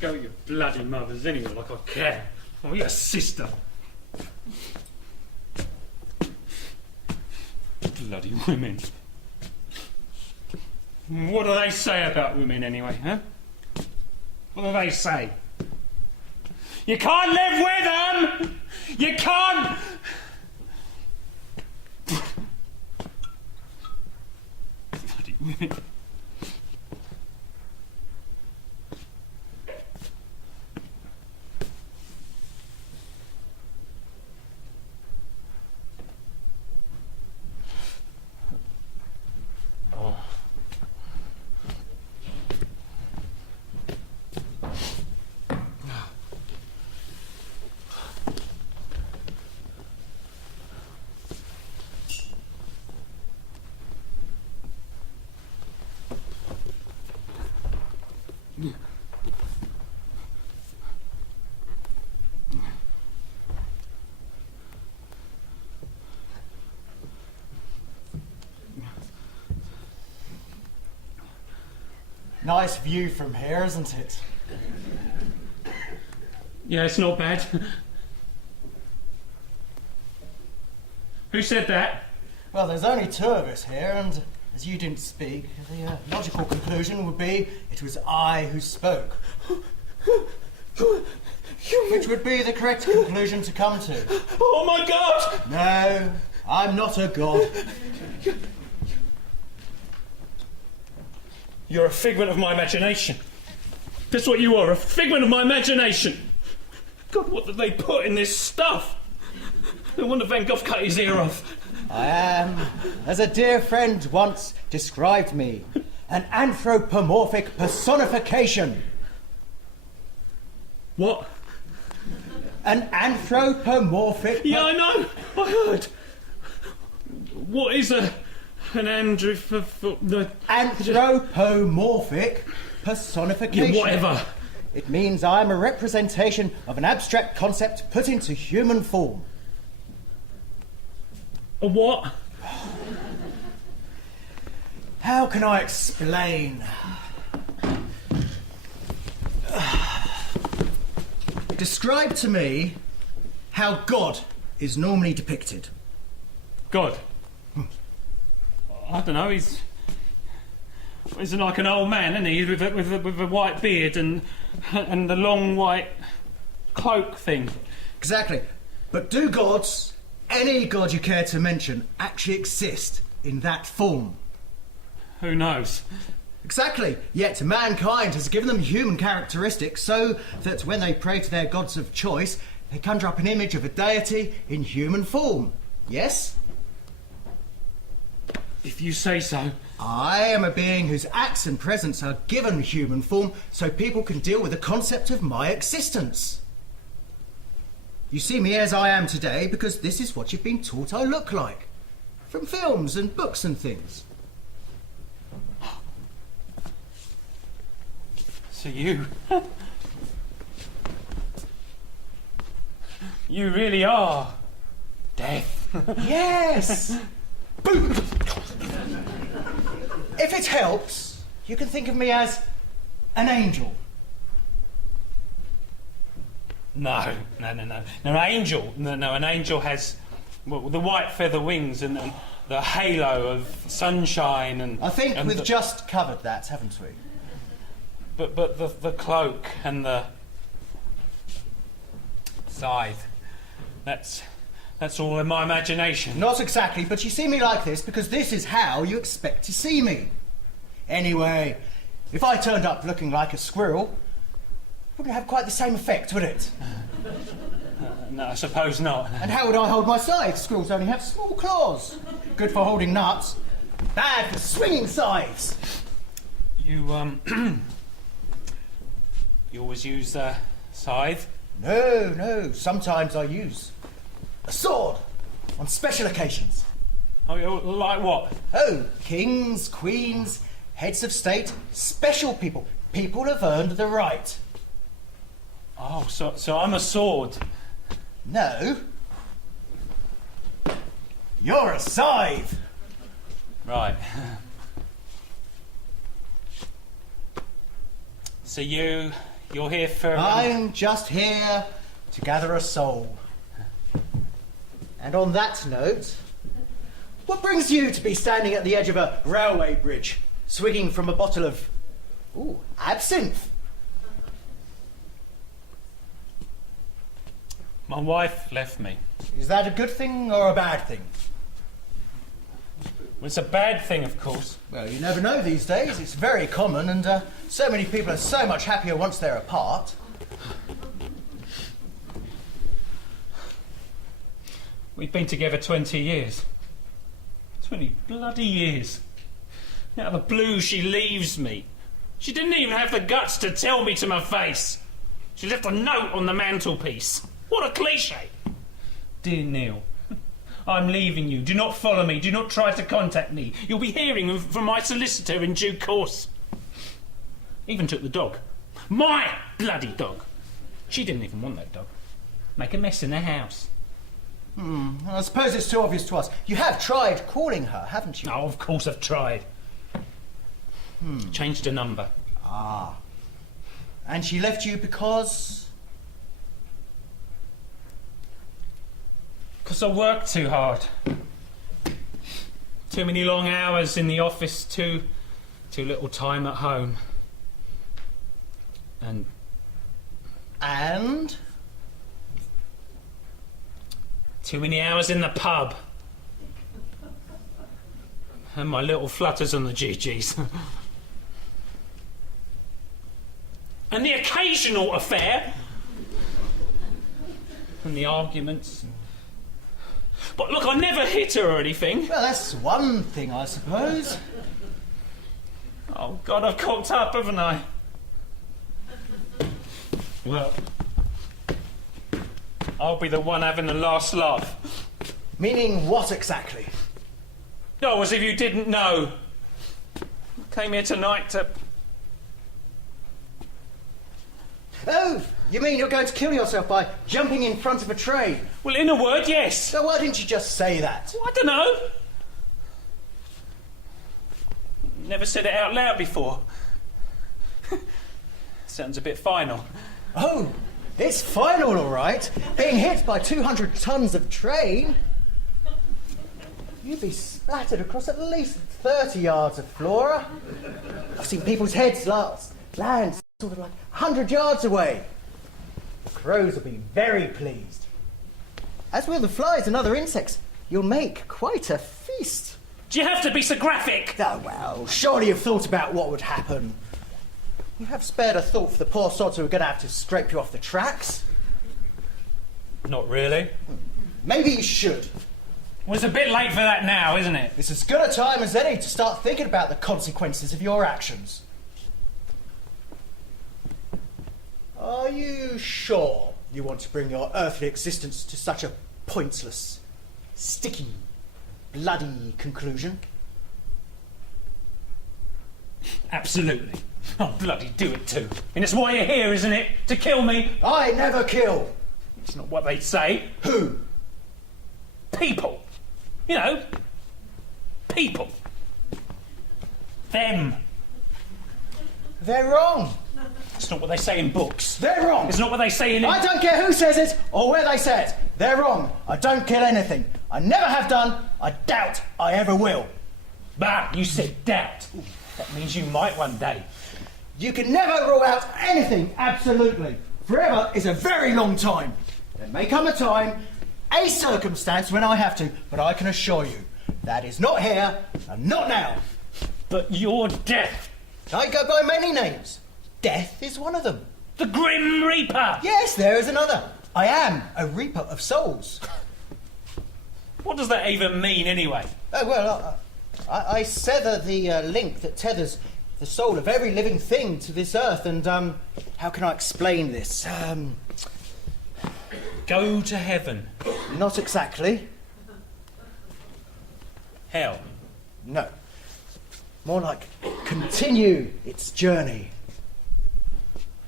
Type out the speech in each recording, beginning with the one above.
Go to your bloody mothers anyway, like I care. Oh, your sister. Bloody women. What do they say about women anyway, huh? What do they say? You can't live with them! You can't! Bloody women. Nice view from here, isn't it? Yeah, it's not bad. Who said that? Well, there's only two of us here, and as you didn't speak, the logical conclusion would be it was I who spoke. Which would be the correct conclusion to come to. Oh my God! No, I'm not a god. You're a figment of my imagination. That's what you are, a figment of my imagination. God, what did they put in this stuff? No wonder Van Gogh cut his ear off. I am, as a dear friend once described me, an anthropomorphic personification. What? An anthropomorphic... Yeah, I know. I heard. What is an anthropomorphic personification? Yeah, whatever. It means I'm a representation of an abstract concept put into human form. A what? How can I explain? Describe to me how God is normally depicted. God? I don't know, he's like an old man, isn't he? With a white beard and the long white cloak thing. Exactly. But do gods, any god you care to mention, actually exist in that form? Who knows? Exactly. Yet mankind has given them human characteristics so that when they pray to their gods of choice, they conjure up an image of a deity in human form. Yes? If you say so. I am a being whose acts and presence are given human form so people can deal with the concept of my existence. You see me as I am today because this is what you've been taught I look like. From films and books and things. So you really are death. Yes! Boom! If it helps, you can think of me as an angel. No, an angel. No, an angel has the white feather wings and the halo of sunshine and. I think we've just covered that, haven't we? But the cloak and the scythe, that's all in my imagination. Not exactly, but you see me like this because this is how you expect to see me. Anyway, if I turned up looking like a squirrel, it wouldn't have quite the same effect, would it? No, I suppose not. And how would I hold my scythe? Squirrels only have small claws. Good for holding nuts, bad for swinging scythes. You you always use a scythe? No. Sometimes I use a sword on special occasions. Oh, like what? Oh, kings, queens, heads of state, special people. People have earned the right. Oh, so I'm a sword. No. You're a scythe. Right. So you're here for... I'm just here to gather a soul. And on that note, what brings you to be standing at the edge of a railway bridge, swigging from a bottle of, absinthe? My wife left me. Is that a good thing or a bad thing? It's a bad thing, of course. Well, you never know these days. It's very common, and so many people are so much happier once they're apart. We've been together 20 years. 20 bloody years. Out of the blue, she leaves me. She didn't even have the guts to tell me to my face. She left a note on the mantelpiece. What a cliche. Dear Neil, I'm leaving you. Do not follow me. Do not try to contact me. You'll be hearing from my solicitor in due course. Even took the dog. My bloody dog. She didn't even want that dog. Make a mess in the house. I suppose it's too obvious to us. You have tried calling her, haven't you? Oh, of course I've tried. Changed her number. Ah. And she left you because... Because I worked too hard. Too many long hours in the office, too little time at home. And? Too many hours in the pub. And my little flutters on the GGs. And the occasional affair. And the arguments. But look, I never hit her or anything. Well, that's one thing, I suppose. Oh, God, I've cocked up, haven't I? Well, I'll be the one having the last laugh. Meaning what exactly? Oh, as if you didn't know. Came here tonight to... Oh, you mean you're going to kill yourself by jumping in front of a train? Well, in a word, yes. So why didn't you just say that? Well, I don't know. Never said it out loud before. Sounds a bit final. Oh, it's final, all right. Being hit by 200 tons of train. You'd be splattered across at least 30 yards of flora. I've seen people's heads land sort of like 100 yards away. The crows will be very pleased. As will the flies and other insects. You'll make quite a feast. Do you have to be so graphic? Oh, well, surely you've thought about what would happen. You have spared a thought for the poor sods who are going to have to scrape you off the tracks. Not really. Maybe you should. Well, it's a bit late for that now, isn't it? It's as good a time as any to start thinking about the consequences of your actions. Are you sure you want to bring your earthly existence to such a pointless, sticky, bloody conclusion? Absolutely. I'll bloody do it too. And it's why you're here, isn't it? To kill me? I never kill. It's not what they say. Who? People. You know, people. Them. They're wrong. It's not what they say in books. They're wrong. It's not what they say in... I don't care who says it or where they say it. They're wrong. I don't kill anything. I never have done. I doubt I ever will. Bah, you said doubt. That means you might one day. You can never rule out anything, absolutely. Forever is a very long time. There may come a time, a circumstance when I have to, but I can assure you, that is not here and not now. But you're death. I go by many names. Death is one of them. The Grim Reaper. Yes, there is another. I am a reaper of souls. What does that even mean, anyway? Oh, well, I sever the link that tethers the soul of every living thing to this earth, and, how can I explain this? Go to heaven. Not exactly. Hell. No. More like continue its journey.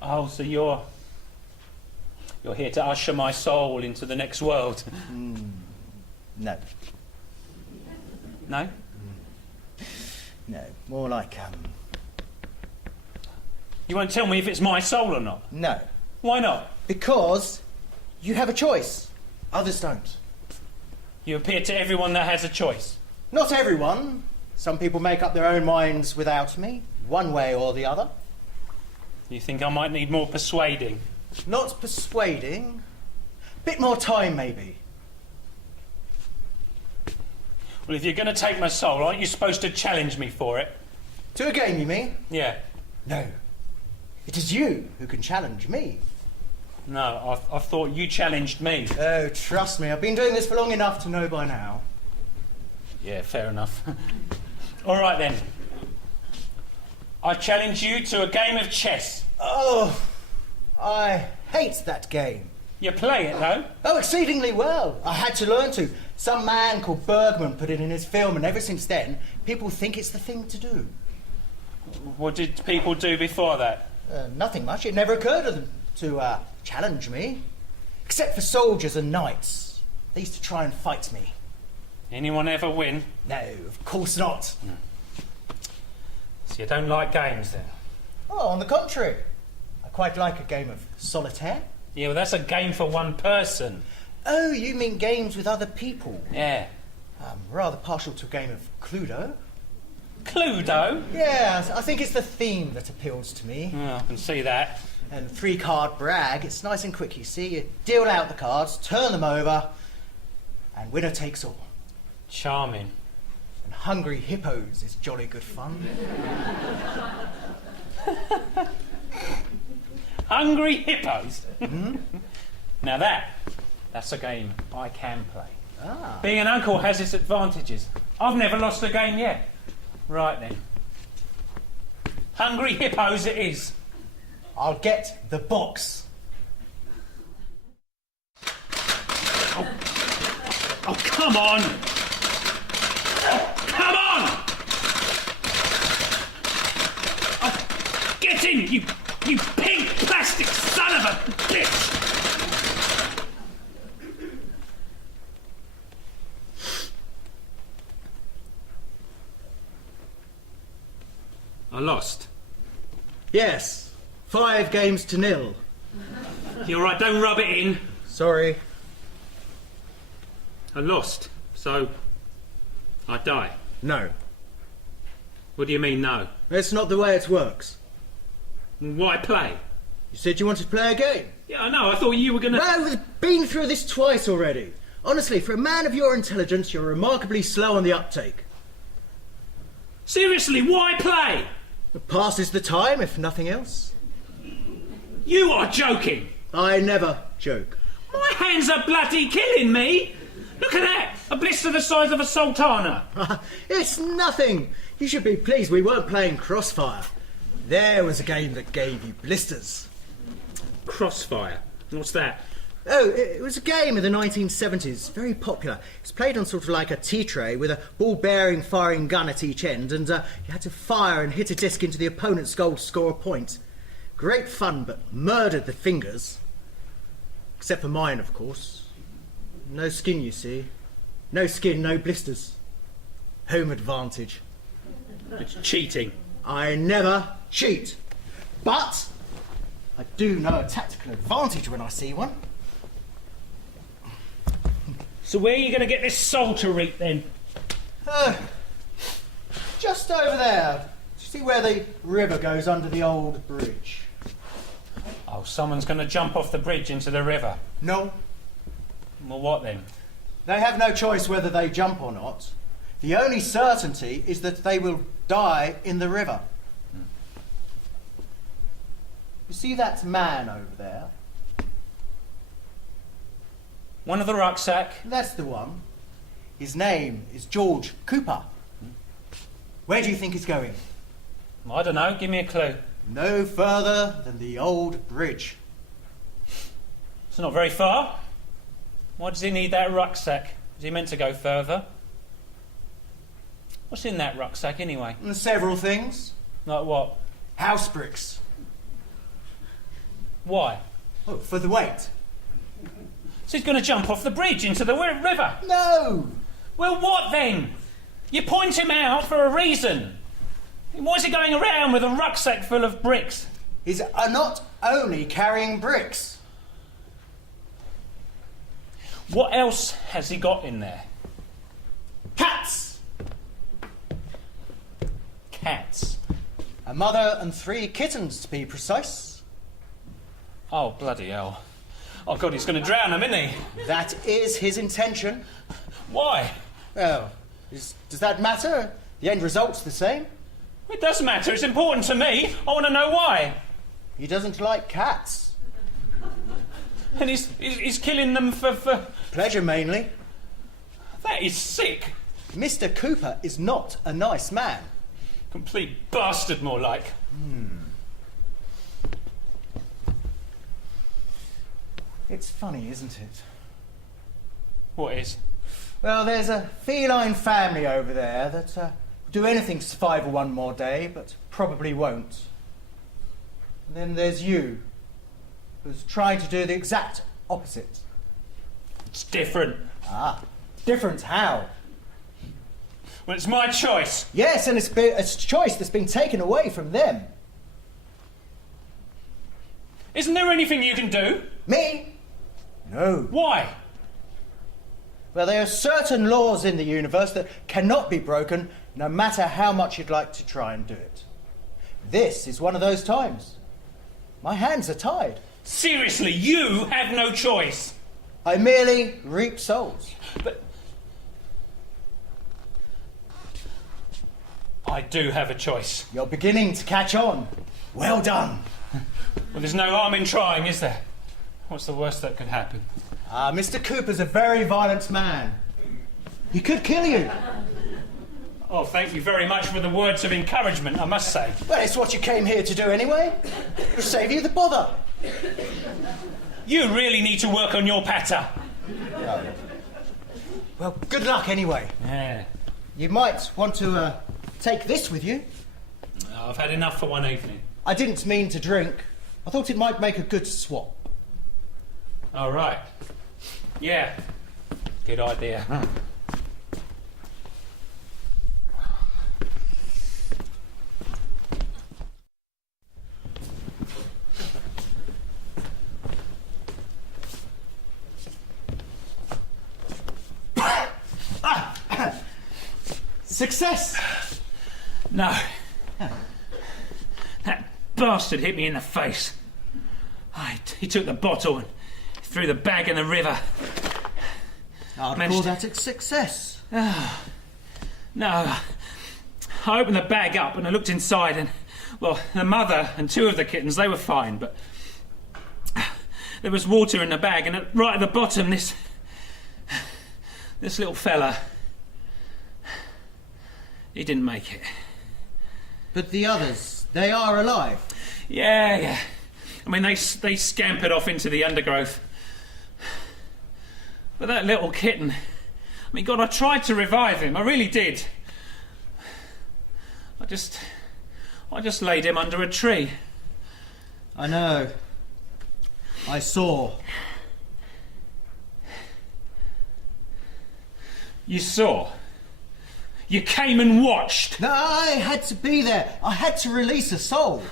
Oh, so you're here to usher my soul into the next world? No. No? No. More like, You won't tell me if it's my soul or not? No. Why not? Because you have a choice. Others don't. You appear to everyone that has a choice. Not everyone. Some people make up their own minds without me, one way or the other. You think I might need more persuading? Not persuading. Bit more time, maybe. Well, if you're going to take my soul, aren't you supposed to challenge me for it? To a game, you mean? Yeah. No. It is you who can challenge me. No, I thought you challenged me. Oh, trust me, I've been doing this for long enough to know by now. Yeah, fair enough. All right, then. I challenge you to a game of chess. Oh, I hate that game. You play it, though? Oh, exceedingly well. I had to learn to. Some man called Bergman put it in his film, and ever since then, people think it's the thing to do. What did people do before that? Nothing much. It never occurred to them to challenge me. Except for soldiers and knights. They used to try and fight me. Anyone ever win? No, of course not. No. So you don't like games, then? Oh, on the contrary. I quite like a game of solitaire. Yeah, well, that's a game for one person. Oh, you mean games with other people? Yeah. I'm rather partial to a game of Cluedo. Cluedo? Yeah, I think it's the theme that appeals to me. Oh, I can see that. And 3-card brag, it's nice and quick, you see. You deal out the cards, turn them over, and winner takes all. Charming. And hungry hippos is jolly good fun. Hungry hippos? Now that's a game I can play. Ah. Being an uncle has its advantages. I've never lost a game yet. Right then. Hungry hippos it is. I'll get the box. Oh, come on! Oh, come on! Oh, get in, you pink plastic son of a bitch! I lost. Yes, 5-0. You're right, don't rub it in. Sorry. I lost, so I die. No. What do you mean, no? That's not the way it works. Why play? You said you wanted to play a game. Yeah, I know, I thought you were gonna... Well, we've been through this twice already. Honestly, for a man of your intelligence, you're remarkably slow on the uptake. Seriously, why play? It passes the time, if nothing else. You are joking. I never joke. My hands are bloody killing me. Look at that, a blister the size of a sultana. It's nothing. You should be pleased we weren't playing Crossfire. There was a game that gave you blisters. Crossfire? What's that? Oh, it was a game in the 1970s, very popular. It's played on sort of like a tea tray with a ball-bearing firing gun at each end, and you had to fire and hit a disc into the opponent's goal to score a point. Great fun, but murdered the fingers. Except for mine, of course. No skin, you see. No skin, no blisters. Home advantage. It's cheating. I never cheat. But I do know a tactical advantage when I see one. So where are you going to get this soul to reap then? Just over there. See where the river goes under the old bridge? Oh, someone's going to jump off the bridge into the river. No. Well, what then? They have no choice whether they jump or not. The only certainty is that they will die in the river. You see that man over there? One of the rucksack? That's the one. His name is George Cooper. Where do you think he's going? I don't know, give me a clue. No further than the old bridge. It's not very far. Why does he need that rucksack? Is he meant to go further? What's in that rucksack anyway? Several things. Like what? House bricks. Why? Oh, for the weight. So he's going to jump off the bridge into the river? No! Well, what then? You point him out for a reason. Why is he going around with a rucksack full of bricks? is not only carrying bricks. What else has he got in there? Cats! Cats. A mother and 3 kittens, to be precise. Oh, bloody hell. Oh, God, he's going to drown them, isn't he? That is his intention. Why? Well, does that matter? The end result's the same. It does matter. It's important to me. I want to know why. He doesn't like cats. And he's killing them for... Pleasure, mainly. That is sick. Mr. Cooper is not a nice man. Complete bastard, more like. It's funny, isn't it? What is? Well, there's a feline family over there that will do anything to survive one more day, but probably won't. And then there's you, who's trying to do the exact opposite. It's different. Ah, different how? Well, it's my choice. Yes, and it's a choice that's been taken away from them. Isn't there anything you can do? Me? No. Why? Well, there are certain laws in the universe that cannot be broken, no matter how much you'd like to try and do it. This is one of those times. My hands are tied. Seriously, you have no choice. I merely reap souls. But I do have a choice. You're beginning to catch on. Well done. Well, there's no harm in trying, is there? What's the worst that could happen? Mr. Cooper's a very violent man. He could kill you. Oh, thank you very much for the words of encouragement, I must say. Well, it's what you came here to do anyway. It'll save you the bother. You really need to work on your patter. Well, good luck anyway. Yeah. You might want to take this with you. I've had enough for one evening. I didn't mean to drink. I thought it might make a good swap. All right. Yeah. Good idea. Success! No. That bastard hit me in the face. He took the bottle and threw the bag in the river. I'd call that a success. No. I opened the bag up and I looked inside and, well, the mother and 2 of the kittens, they were fine, but there was water in the bag and right at the bottom, this little fella, he didn't make it. But the others, they are alive. Yeah. I mean, they scampered off into the undergrowth. But that little kitten, I mean, God, I tried to revive him. I really did. I just laid him under a tree. I know. I saw. You saw? You came and watched? No, I had to be there. I had to release a soul.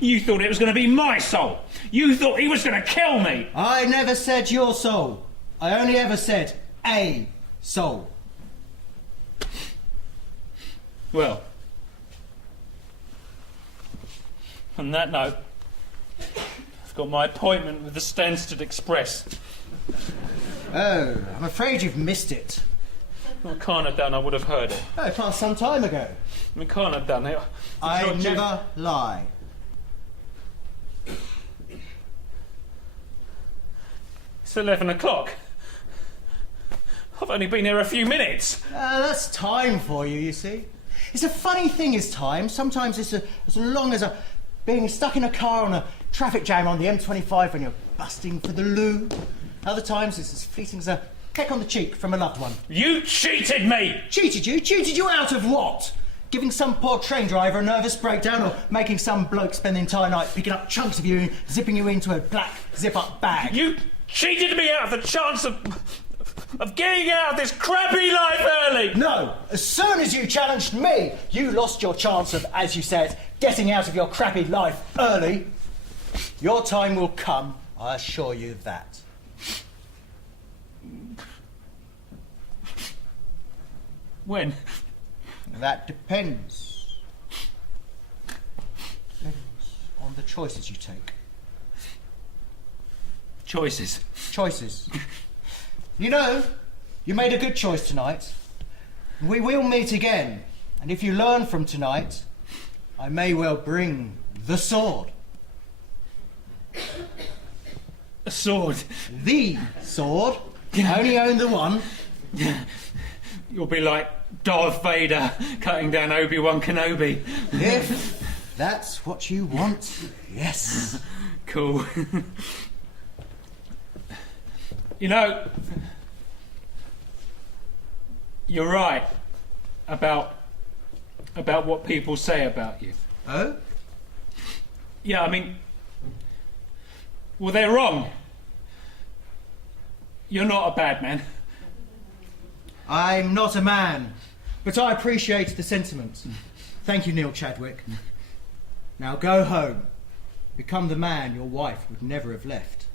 You thought it was going to be my soul. You thought he was going to kill me. I never said your soul. I only ever said a soul. Well, on that note, I've got my appointment with the Stansted Express. Oh, I'm afraid you've missed it. I can't have done, I would have heard it. Oh, it passed some time ago. I can't have done it. I never lie. It's 11 o'clock. I've only been here a few minutes. That's time for you, you see. It's a funny thing is time. Sometimes it's as long as being stuck in a car on a traffic jam on the M25 when you're busting for the loo. Other times it's as fleeting as a peck on the cheek from a loved one. You cheated me! Cheated you? Cheated you out of what? Giving some poor train driver a nervous breakdown or making some bloke spend the entire night picking up chunks of you and zipping you into a black zip-up bag? You cheated me out of the chance of of getting out of this crappy life early. No! As soon as you challenged me, you lost your chance of, as you said, getting out of your crappy life early. Your time will come, I assure you that. When? That depends. Depends on the choices you take. Choices. Choices. You know, you made a good choice tonight. We will meet again. And if you learn from tonight, I may well bring the sword. A sword. The sword. I only own the one. You'll be like Darth Vader cutting down Obi-Wan Kenobi. If that's what you want, yes. Cool. You know, you're right about what people say about you. Oh? Yeah, I mean, well, they're wrong. You're not a bad man. I'm not a man, but I appreciate the sentiment. Thank you, Neil Chadwick. Now go home. Become the man your wife would never have left.